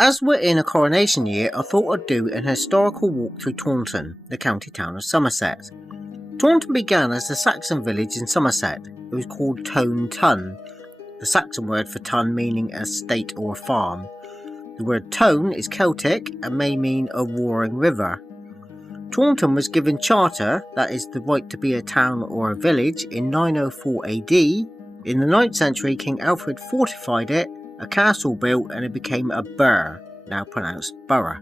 As we're in a coronation year, I thought I'd do an historical walk through Taunton, the county town of Somerset. Taunton began as a Saxon village in Somerset. It was called Taunton, the Saxon word for ton meaning a estate or a farm. The word tone is Celtic and may mean a roaring river. Taunton was given charter, that is the right to be a town or a village, in 904 AD. In the 9th century, King Alfred fortified it, a castle built, and it became a burh, now pronounced borough.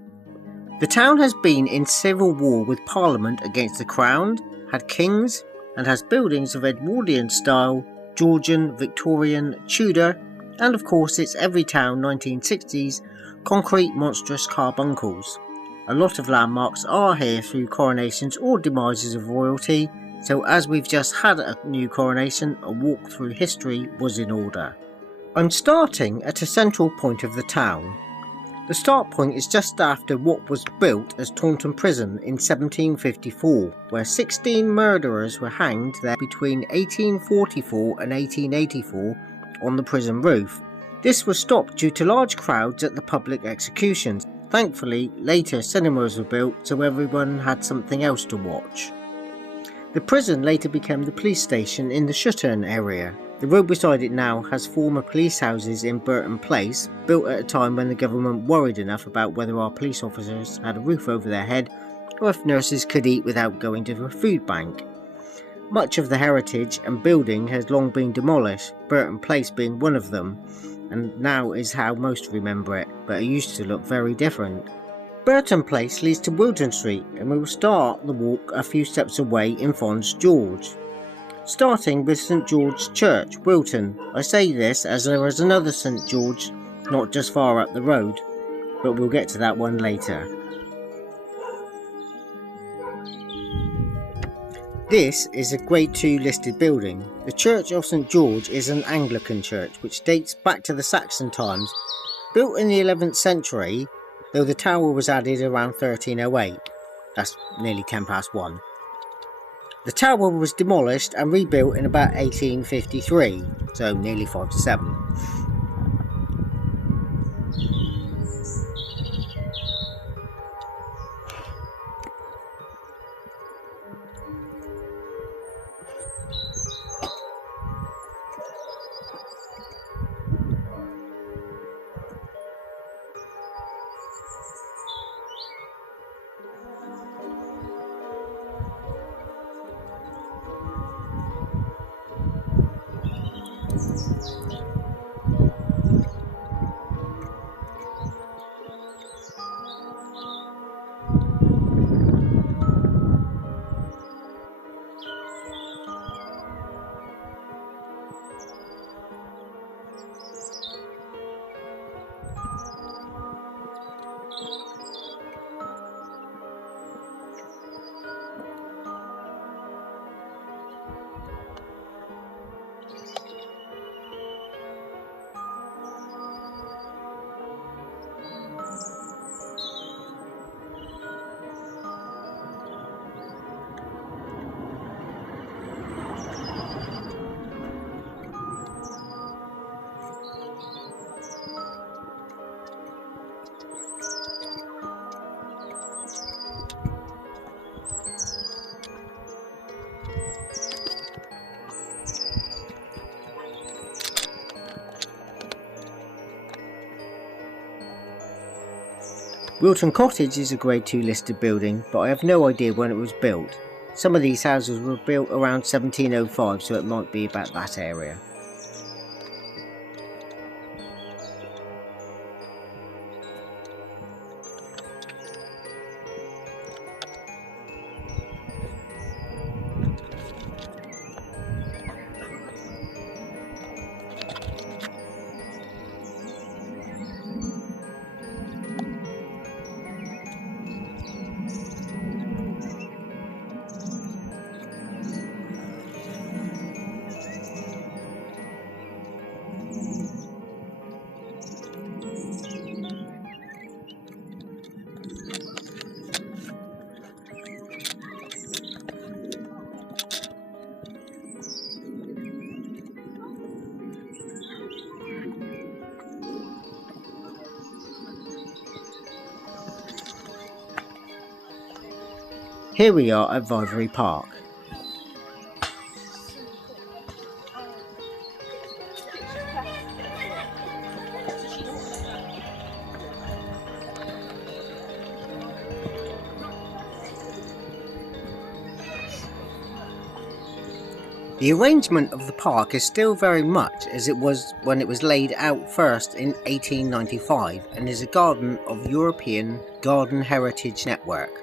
The town has been in civil war with Parliament against the Crown, had kings, and has buildings of Edwardian style, Georgian, Victorian, Tudor, and of course its every town 1960s concrete monstrous carbuncles. A lot of landmarks are here through coronations or demises of royalty, so as we've just had a new coronation, a walk through history was in order. I'm starting at a central point of the town. The start point is just after what was built as Taunton Prison in 1754, where 16 murderers were hanged there between 1844 and 1884 on the prison roof. This was stopped due to large crowds at the public executions. Thankfully, later cinemas were built so everyone had something else to watch. The prison later became the police station in the Sutton area. The road beside it now has former police houses in Burton Place, built at a time when the government worried enough about whether our police officers had a roof over their head or if nurses could eat without going to a food bank. Much of the heritage and building has long been demolished, Burton Place being one of them, and now is how most remember it, but it used to look very different. Burton Place leads to Wilton Street, and we will start the walk a few steps away in Fons George. Starting with St George's Church, Wilton. I say this as there is another St George not just far up the road, but we'll get to that one later. This is a Grade 2 listed building. The Church of St George is an Anglican church which dates back to the Saxon times, built in the 11th century, though the tower was added around 1308. That's nearly 10 past 1. The tower was demolished and rebuilt in about 1853, so nearly 5 to 7. Wilton Cottage is a Grade 2 listed building, but I have no idea when it was built. Some of these houses were built around 1705, so it might be about that area. Here we are at Vivery Park. The arrangement of the park is still very much as it was when it was laid out first in 1895 and is a garden of European Garden Heritage Network.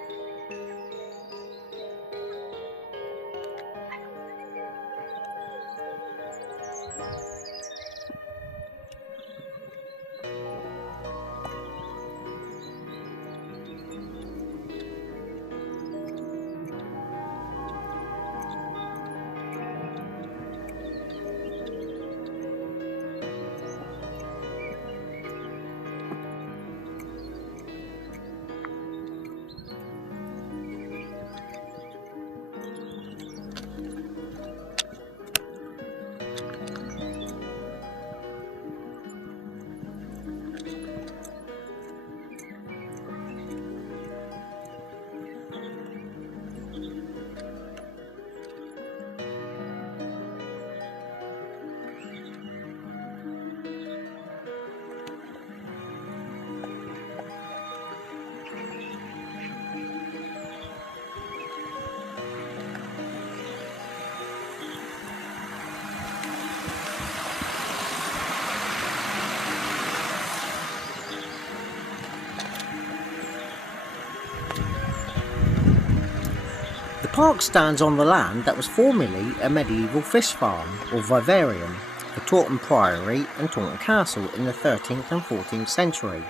The park stands on the land that was formerly a medieval fish farm or vivarium for Taunton Priory and Taunton Castle in the 13th and 14th century.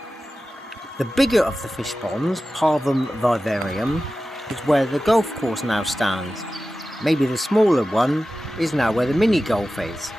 The bigger of the fish ponds, Partham Vivarium, is where the golf course now stands. Maybe the smaller one is now where the mini golf is.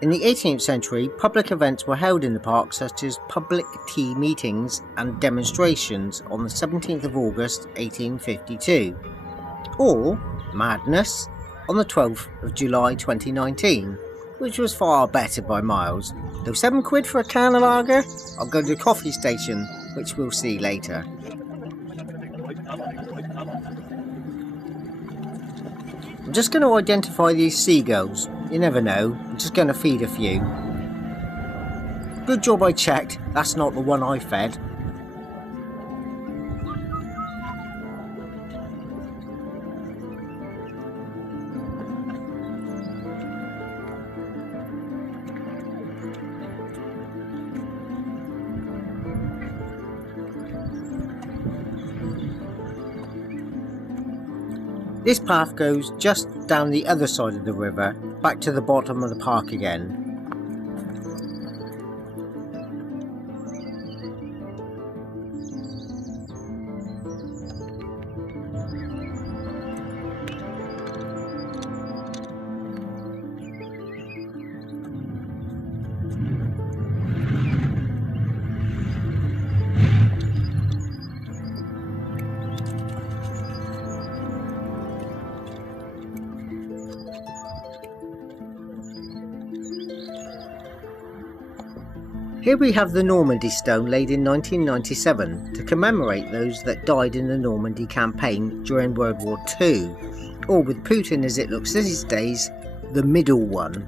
In the 18th century, public events were held in the park such as public tea meetings and demonstrations on the 17th of August 1852, or Madness on the 12th of July 2019, which was far better by miles. Though £7 for a can of lager, I'll go to the coffee station, which we'll see later. I'm just going to identify these seagulls. You never know, I'm just going to feed a few. Good job I checked, that's not the one I fed. This path goes just down the other side of the river, back to the bottom of the park again. Here we have the Normandy stone laid in 1997 to commemorate those that died in the Normandy campaign during World War II, or with Putin as it looks these days, the middle one.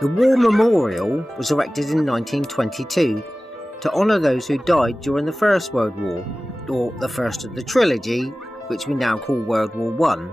The War Memorial was erected in 1922 to honour those who died during the First World War, or the first of the trilogy, which we now call World War I.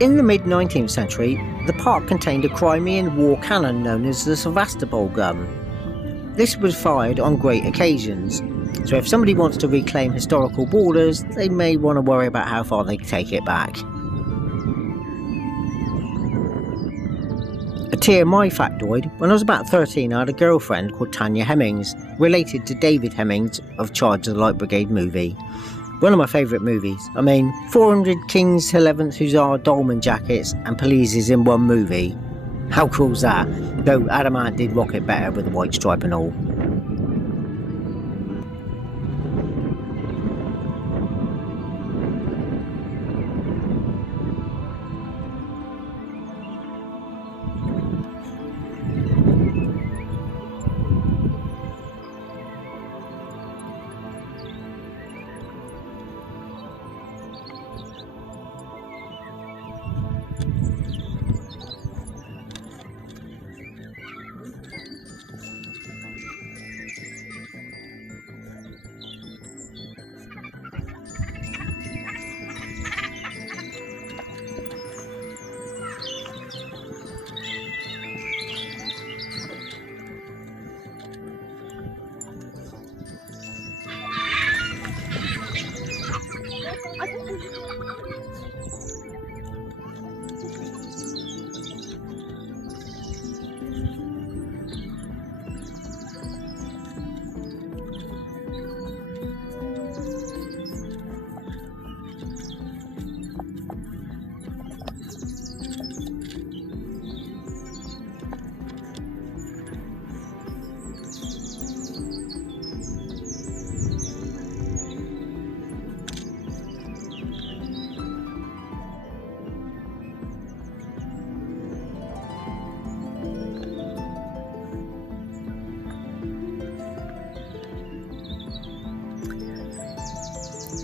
In the mid-19th century, the park contained a Crimean war cannon known as the Sevastopol gun. This was fired on great occasions, so if somebody wants to reclaim historical borders, they may want to worry about how far they can take it back. A TMI factoid: when I was about 13 I had a girlfriend called Tanya Hemmings, related to David Hemmings of Charge of the Light Brigade movie. One of my favourite movies. I mean, 400 King's 11th Hussar Dolman jackets and polices in one movie. How cool's that? Though Adamant did rock it better with the white stripe and all.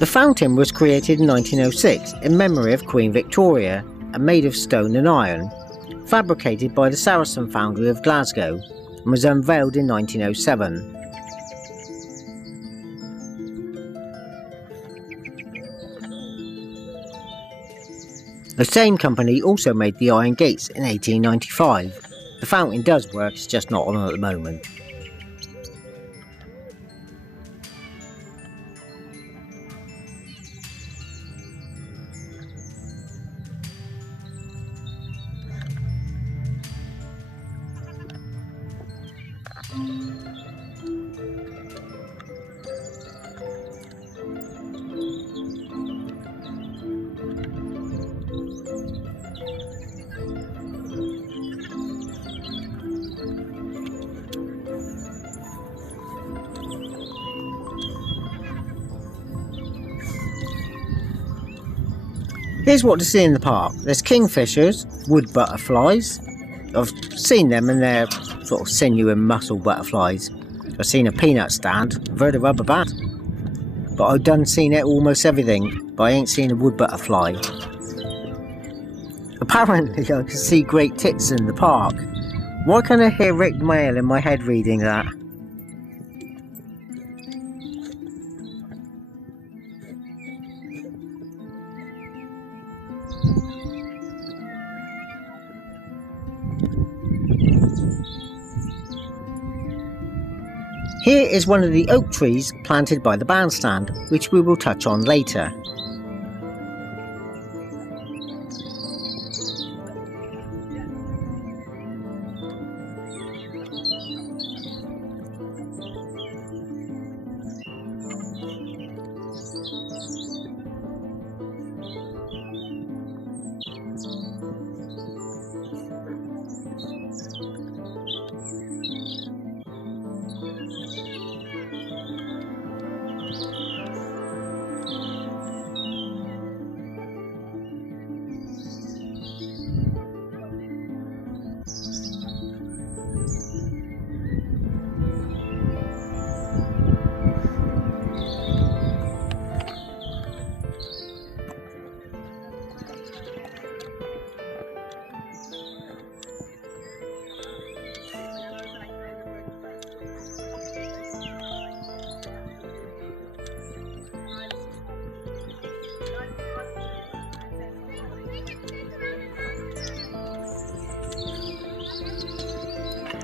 The fountain was created in 1906 in memory of Queen Victoria and made of stone and iron, fabricated by the Saracen Foundry of Glasgow, and was unveiled in 1907. The same company also made the iron gates in 1895. The fountain does work, it's just not on at the moment. Here's what to see in the park. There's kingfishers, wood butterflies. I've seen them and they're sort of sinew and muscle butterflies. I've seen a peanut stand, I've heard a rubber bat. But I've done seen it almost everything, but I ain't seen a wood butterfly. Apparently I can see great tits in the park. Why can't I hear Rick Mail in my head reading that? Here is one of the oak trees planted by the bandstand, which we will touch on later.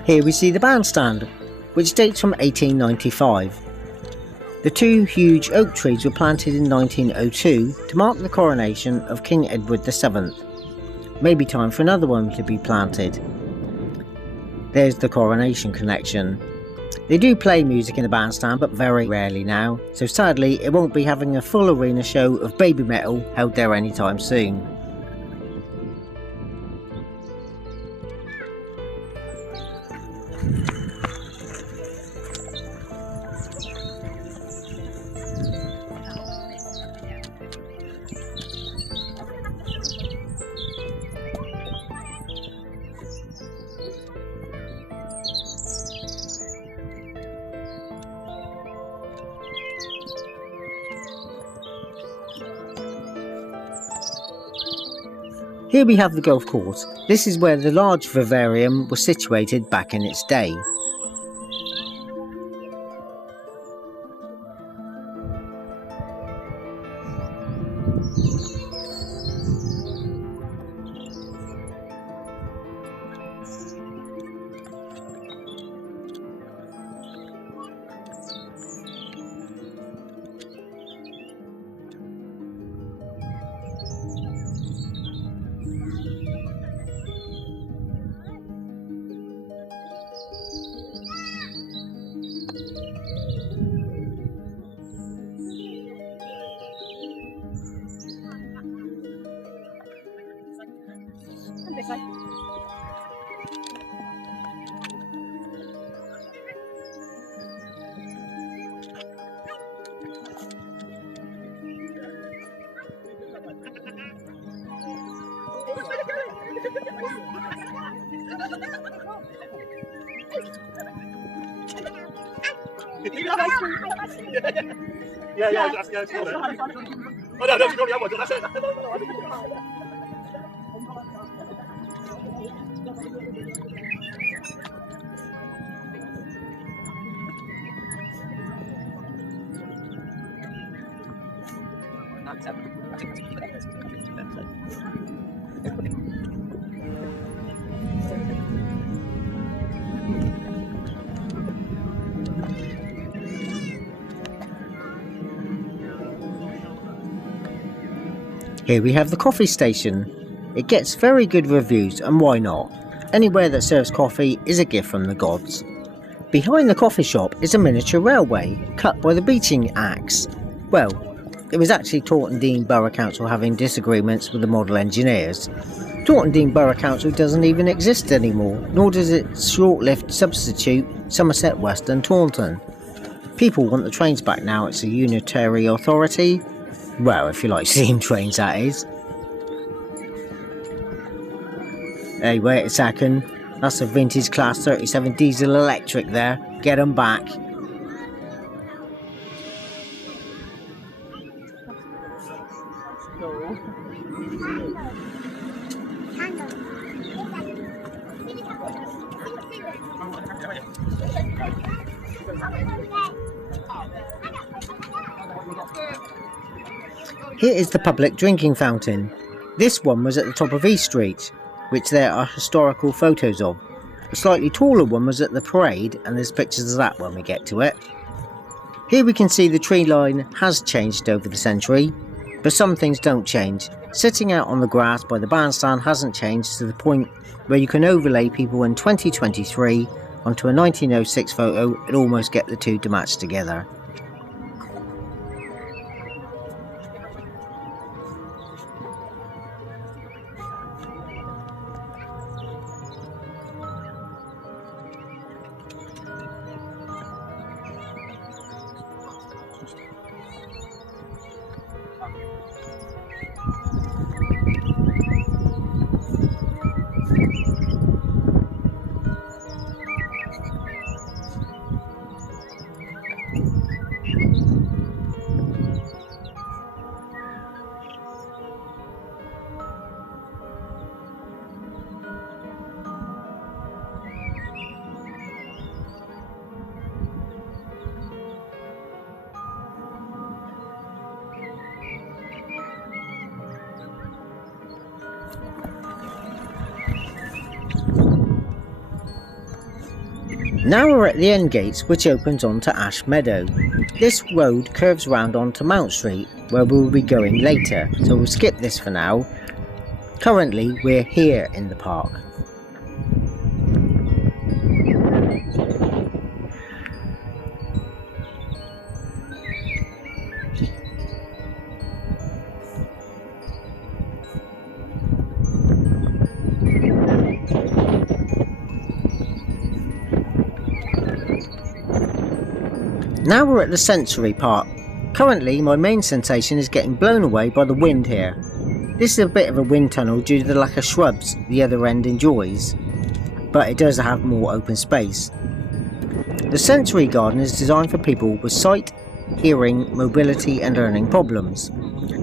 Here we see the bandstand, which dates from 1895. The two huge oak trees were planted in 1902 to mark the coronation of King Edward VII. Maybe time for another one to be planted. There's the Coronation connection. They do play music in the bandstand, but very rarely now, so sadly it won't be having a full arena show of baby metal held there anytime soon. Here we have the golf course. This is where the large vivarium was situated back in its day. Yeah, that's got it. Oh, no, you've got the other one. That's it. Here we have the coffee station. It gets very good reviews, and why not? Anywhere that serves coffee is a gift from the gods. Behind the coffee shop is a miniature railway, cut by the beating axe. Well, it was actually Taunton Deane Borough Council having disagreements with the model engineers. Taunton Deane Borough Council doesn't even exist anymore, nor does its short-lived substitute Somerset West and Taunton. People want the trains back now it's a unitary authority. Well, if you like steam trains, that is. Hey, wait a second. That's a vintage Class 37 diesel electric there. Get 'em back. Here is the public drinking fountain. This one was at the top of East Street, which there are historical photos of. A slightly taller one was at the parade, and there's pictures of that when we get to it. Here we can see the tree line has changed over the century, but some things don't change. Sitting out on the grass by the bandstand hasn't changed to the point where you can overlay people in 2023 onto a 1906 photo and almost get the two to match together. Now we're at the end gates, which opens onto Ash Meadow. This road curves round onto Mount Street, where we'll be going later, so we'll skip this for now. Currently we're here in the park. Now we're at the sensory part. Currently my main sensation is getting blown away by the wind here. This is a bit of a wind tunnel due to the lack of shrubs the other end enjoys, but it does have more open space. The sensory garden is designed for people with sight, hearing, mobility and learning problems.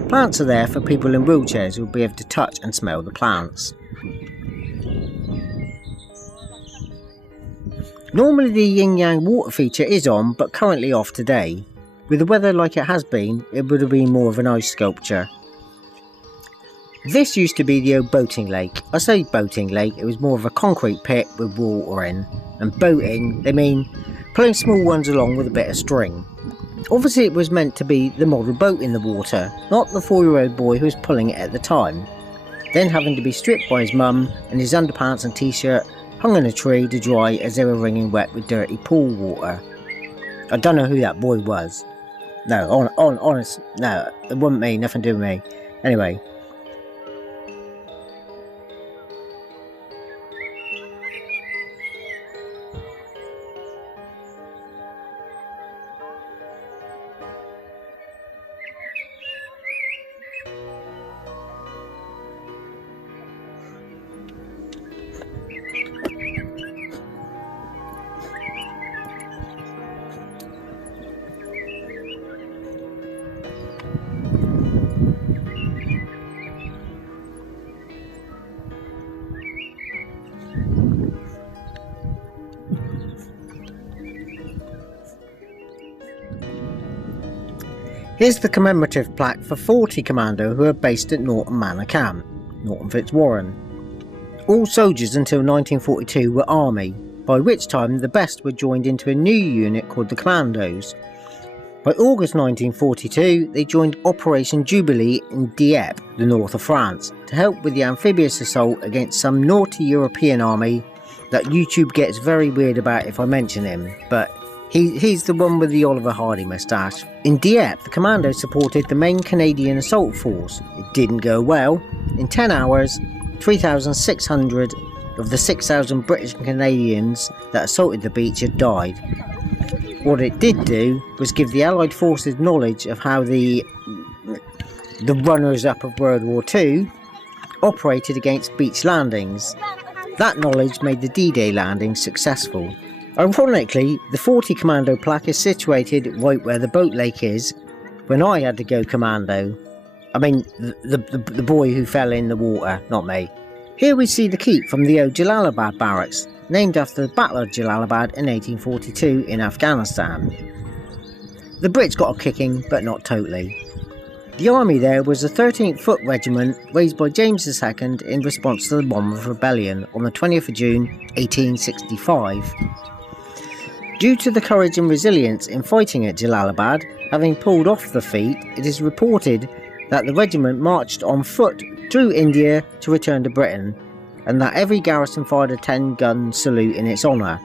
Plants are there for people in wheelchairs who will be able to touch and smell the plants. Normally the yin yang water feature is on, but currently off today. With the weather like it has been, it would have been more of an ice sculpture. This used to be the old boating lake. I say boating lake, it was more of a concrete pit with water in. And boating, they mean pulling small ones along with a bit of string. Obviously it was meant to be the model boat in the water, not the 4-year-old boy who was pulling it at the time. Then having to be stripped by his mum and his underpants and t-shirt hung in a tree to dry as they were wringing wet with dirty pool water. I don't know who that boy was. No, honest, no, it wasn't me, nothing to do with me. Anyway. Here's the commemorative plaque for 40 commando who are based at Norton Manor Camp, Norton Fitzwarren. All soldiers until 1942 were Army, by which time the best were joined into a new unit called the Commandos. By August 1942, they joined Operation Jubilee in Dieppe, the north of France, to help with the amphibious assault against some naughty European army that YouTube gets very weird about if I mention him, but he's the one with the Oliver Hardy moustache. In Dieppe, the Commandos supported the main Canadian assault force. It didn't go well. In 10 hours, 3,600 of the 6,000 British and Canadians that assaulted the beach had died. What it did do was give the Allied forces knowledge of how the runners-up of World War II operated against beach landings. That knowledge made the D-Day landing successful. Ironically, the 40 Commando plaque is situated right where the boat lake is when I had to go commando. I mean, the boy who fell in the water, not me. Here we see the keep from the old Jalalabad barracks, named after the Battle of Jalalabad in 1842 in Afghanistan. The Brits got a kicking, but not totally. The army there was the 13th Foot Regiment, raised by James II in response to the Monmouth Rebellion on the 20th of June 1865. Due to the courage and resilience in fighting at Jalalabad, having pulled off the feat, it is reported that the regiment marched on foot through India to return to Britain, and that every garrison fired a 10-gun salute in its honour.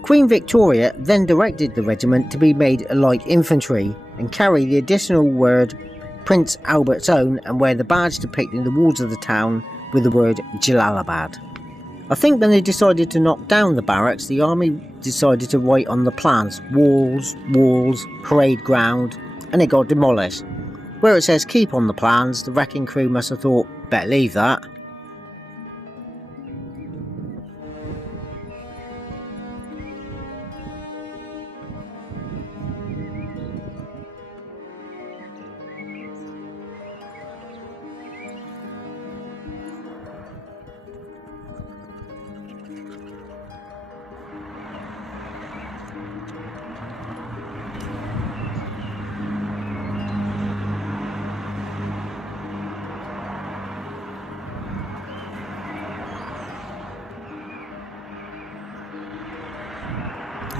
Queen Victoria then directed the regiment to be made a light infantry and carry the additional word Prince Albert's Own and wear the badge depicting the walls of the town with the word Jalalabad. I think when they decided to knock down the barracks, the army decided to write on the plans walls, parade ground, and it got demolished. Where it says keep on the plans, the wrecking crew must have thought, better leave that.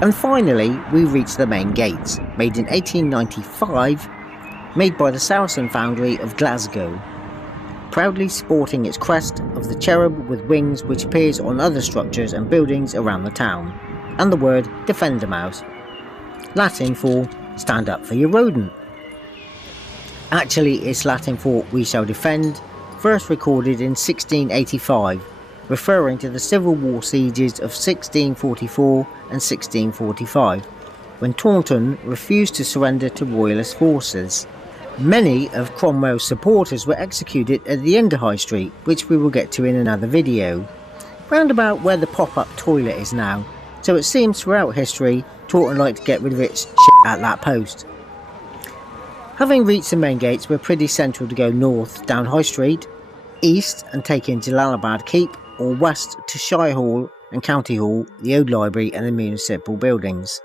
And finally, we reach the main gates, made in 1895, made by the Saracen Foundry of Glasgow, proudly sporting its crest of the cherub with wings which appears on other structures and buildings around the town, and the word Defender Mouse, Latin for stand up for your rodent. Actually, it's Latin for we shall defend, first recorded in 1685, referring to the Civil War sieges of 1644 and 1645, when Taunton refused to surrender to Royalist forces. Many of Cromwell's supporters were executed at the end of High Street, which we will get to in another video, round about where the pop-up toilet is now, so it seems throughout history Taunton liked to get rid of its shit at that post. Having reached the main gates, we're pretty central to go north down High Street, east and take in Jalalabad Keep, or west to Shire Hall and County Hall, the old library and the municipal buildings.